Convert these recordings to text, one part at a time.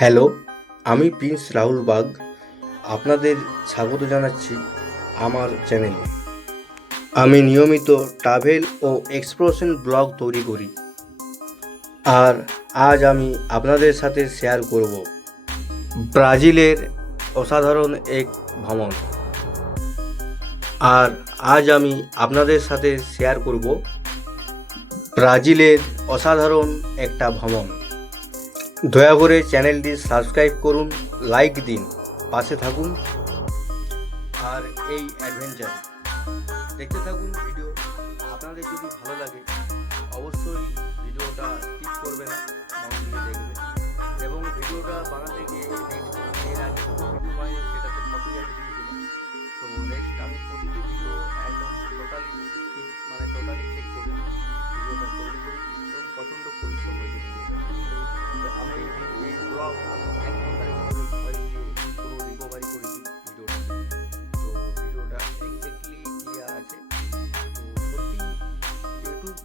Hello, আমি Prince Rahul bug আপনাদের স্বাগত জানাচ্ছি আমার চ্যানেলে। আমি নিয়মিত ট্রাভেল ও এক্সপ্লোরেশন ব্লগ তৈরি করি, আর আজ আমি আপনাদের সাথে শেয়ার করব ব্রাজিলের অসাধারণ এক ভ্রমণ। আর আজ আমি আপনাদের সাথে শেয়ার করব ব্রাজিলের অসাধারণ একটা ভ্রমণ। দয়া করে চ্যানেলটি সাবস্ক্রাইব করুন, লাইক দিন, পাশে থাকুন আর এই অ্যাডভেঞ্চার দেখতে থাকুন। ভিডিও আপনাদের যদি ভালো লাগে অবশ্যই ভিডিওটা স্কিপ করবে না, মন দিয়ে দেখবে। এবং ভিডিওটা বানাতে গিয়ে এর আগে ভিডিও বানিয়ে সেটাতে কপিরাইট দিয়েছিল, তো নেক্সট আমি প্রতিটি ভিডিও একদম টোটালি চেক করে ভিডিওটা তৈরি করি এবং প্রচণ্ড পরিশ্রম হয়েছে ভিডিওটা। তো আমি এই ব্লগ এক ঘন্টার ভিতরে ভয়েস দিয়ে পুরো রিকভারি করেছি ভিডিওটা। তো ভিডিওটা এক্স্যাক্টলি ক্লিয়ার আছে। তো সত্যি ইউটিউব,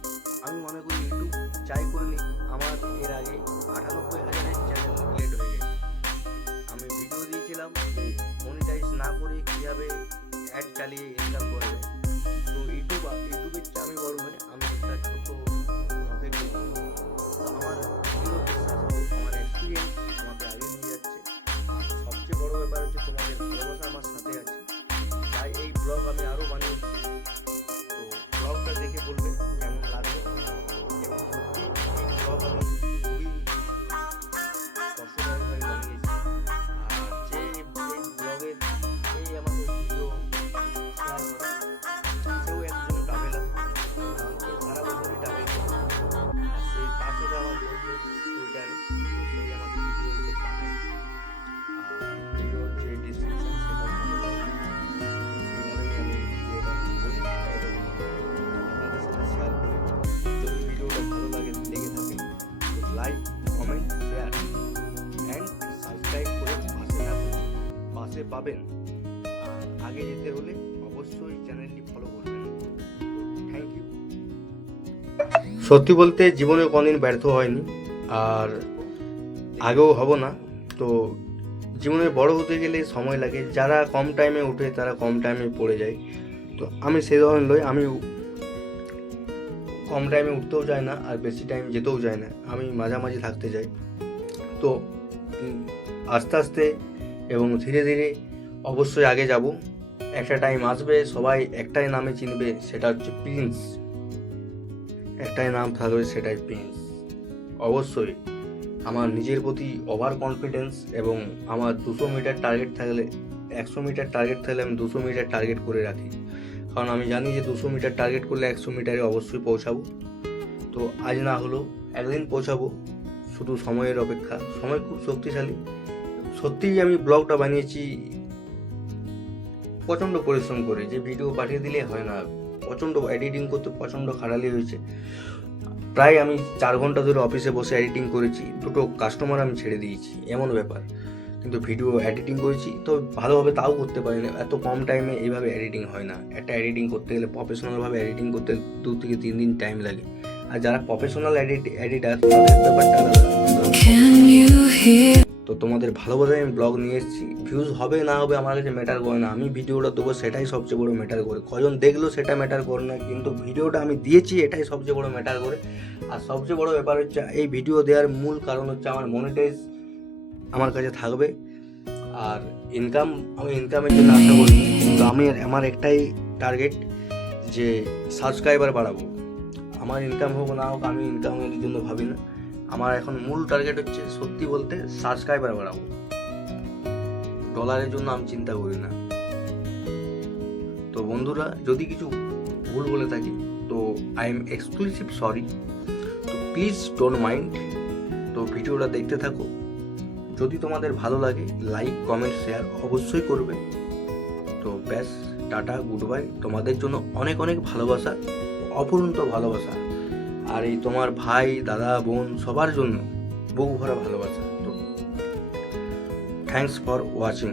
আমি মনে করি ইউটিউব চাই করে নি, আমার এর আগে 98,000-এর চ্যানেল ডিলিট হয়ে গেছে। আমি ভিডিও দিয়েছিলাম যে মনিটাইজ না করে কীভাবে অ্যাড চালিয়ে ইনকাম করা যায়। তো ইউটিউবের চেয়ে আমি বড় নয়, আমি একটা ছোট আমার দৃঢ় বিশ্বাস ও আমার এক্সপিরিয়েন্স আমাকে আগে নিয়ে যাচ্ছে। আর সবচেয়ে বড় ব্যাপার হচ্ছে তোমাদের ভালোবাসা আমার সাথে আছে, তাই এই ব্লগ আমি আরও বানিয়েছি। তো ব্লগটা দেখে বলবে কেমন লাগবে। এবং সত্যি এই ব্লগ আমি খুবই কষ্টদায়কভাবে বানিয়েছি। আর যে এই ব্লগের আমাদের ভিডিও শেয়ার করে সেও একজন ট্রাভেলার, সারা বছরই ট্রাভেল করে। আর সেই তার সাথে আমার বন্ধু টুইটারে, তো সেই আমাকে ভিডিও এসব পাঠায়। আর ভিডিওর যে ডিসক্রিপশন সেটা ভালো লাগে, সেইভাবেই আমি ভিডিওটা করি এবং আপনাদের সাথে শেয়ার করি। যদি ভিডিওটা ভালো লেগে থাকে তো like, comment, share and subscribe করে পাশে পাবেন। আর আগে যেতে হলে অবশ্যই চ্যানেলটি ফলো করবেন। Thank you. সত্যি বলতে জীবনে কোনোদিন ব্যর্থ হয়নি, আর আগেও হব না। তো জীবনে বড় হতে গেলে সময় লাগে, যারা কম টাইমে ওঠে তারা কম টাইমে পড়ে যায়। তো আমি সেই ধরনের নই, আমি কম টাইমে উঠতেও চাই না আর বেশি টাইম যেতেও চাই না, আমি মাঝামাঝি থাকতে চাই। তো আস্তে আস্তে এবং ধীরে ধীরে অবশ্যই আগে যাব। একটা টাইম আসবে সবাই একটাই নামে চিনবে, সেটা হচ্ছে প্রিন্স। একটাই নাম থাকবে, সেটাই প্রিন্স। অবশ্যই আমার নিজের প্রতি ওভার কনফিডেন্স এবং আমার 200 মিটার টার্গেট থাকলে 100 মিটার টার্গেট থাকলে আমি 200 মিটার টার্গেট করে রাখি, কারণ আমি জানি যে 200 মিটার টার্গেট করলে 100 মিটারে অবশ্যই পৌঁছাবো। তো আজ না হলেও একদিন পৌঁছাবো, শুধু সময়ের অপেক্ষা। সময় খুব শক্তিশালী। সত্যিই আমি ব্লগটা বানিয়েছি প্রচণ্ড পরিশ্রম করে, যে ভিডিও পাঠিয়ে দিলে হয় না, প্রচণ্ড এডিটিং করতে প্রচণ্ড খাটালি হয়েছে। প্রায় আমি 4 ঘন্টা ধরে অফিসে বসে এডিটিং করেছি, দুটো কাস্টমার আমি ছেড়ে দিয়েছি, এমন ব্যাপার। কিন্তু ভিডিও এডিটিং করেছি, তো ভালোভাবে তাও করতে পারি না। এত কম টাইমে এইভাবে এডিটিং হয় না। একটা এডিটিং করতে গেলে প্রফেশনালভাবে এডিটিং করতে 2 থেকে 3 দিন টাইম লাগে। আর যারা প্রফেশনাল এডিটার তাদের ব্যাপারটা আলাদা। তো তোমাদের ভালোবাসায় আমি ব্লগ নিয়ে এসেছি। ভিউজ হবে না হবে আমার কাছে ম্যাটার করে না, আমি ভিডিওটা দেবো সেটাই সবচেয়ে বড় ম্যাটার করে। কজন দেখলো সেটা ম্যাটার করে না, কিন্তু ভিডিওটা আমি দিয়েছি এটাই সবচেয়ে বড় ম্যাটার করে। আর সবচেয়ে বড় ব্যাপার হচ্ছে এই ভিডিও দেওয়ার মূল কারণ হচ্ছে আমার মনিটাইজ আমার কাছে থাকবে। আর আমি ইনকামের জন্য আশা করি, কিন্তু আমার একটাই টার্গেট যে সাবস্ক্রাইবার বাড়াবো। আমার ইনকাম হোক না হোক, আমি ইনকামের জন্য ভাবি না। আমার এখন মূল টার্গেট হচ্ছে সত্যি বলতে সাবস্ক্রাইবার বাড়াবো। ডলারের জন্য আমি চিন্তা করি না। তো বন্ধুরা, যদি কিছু ভুল বলে থাকি তো আই এম এক্সক্লুসিভ সরি। তো প্লিজ ডোন্ট মাইন্ড। তো ভিডিওটা দেখতে থাকো। যদি তোমাদের ভালো লাগে লাইক, কমেন্ট, শেয়ার অবশ্যই করবে। তো ব্যাস, টাটা, গুড বাই। তোমাদের জন্য অনেক অনেক ভালোবাসা, অপূরন্ত ভালোবাসা। আর এই তোমার ভাই, দাদা, বোন সবার জন্য বুক ভরা ভালোবাসা। তো থ্যাঙ্কস ফর ওয়াচিং।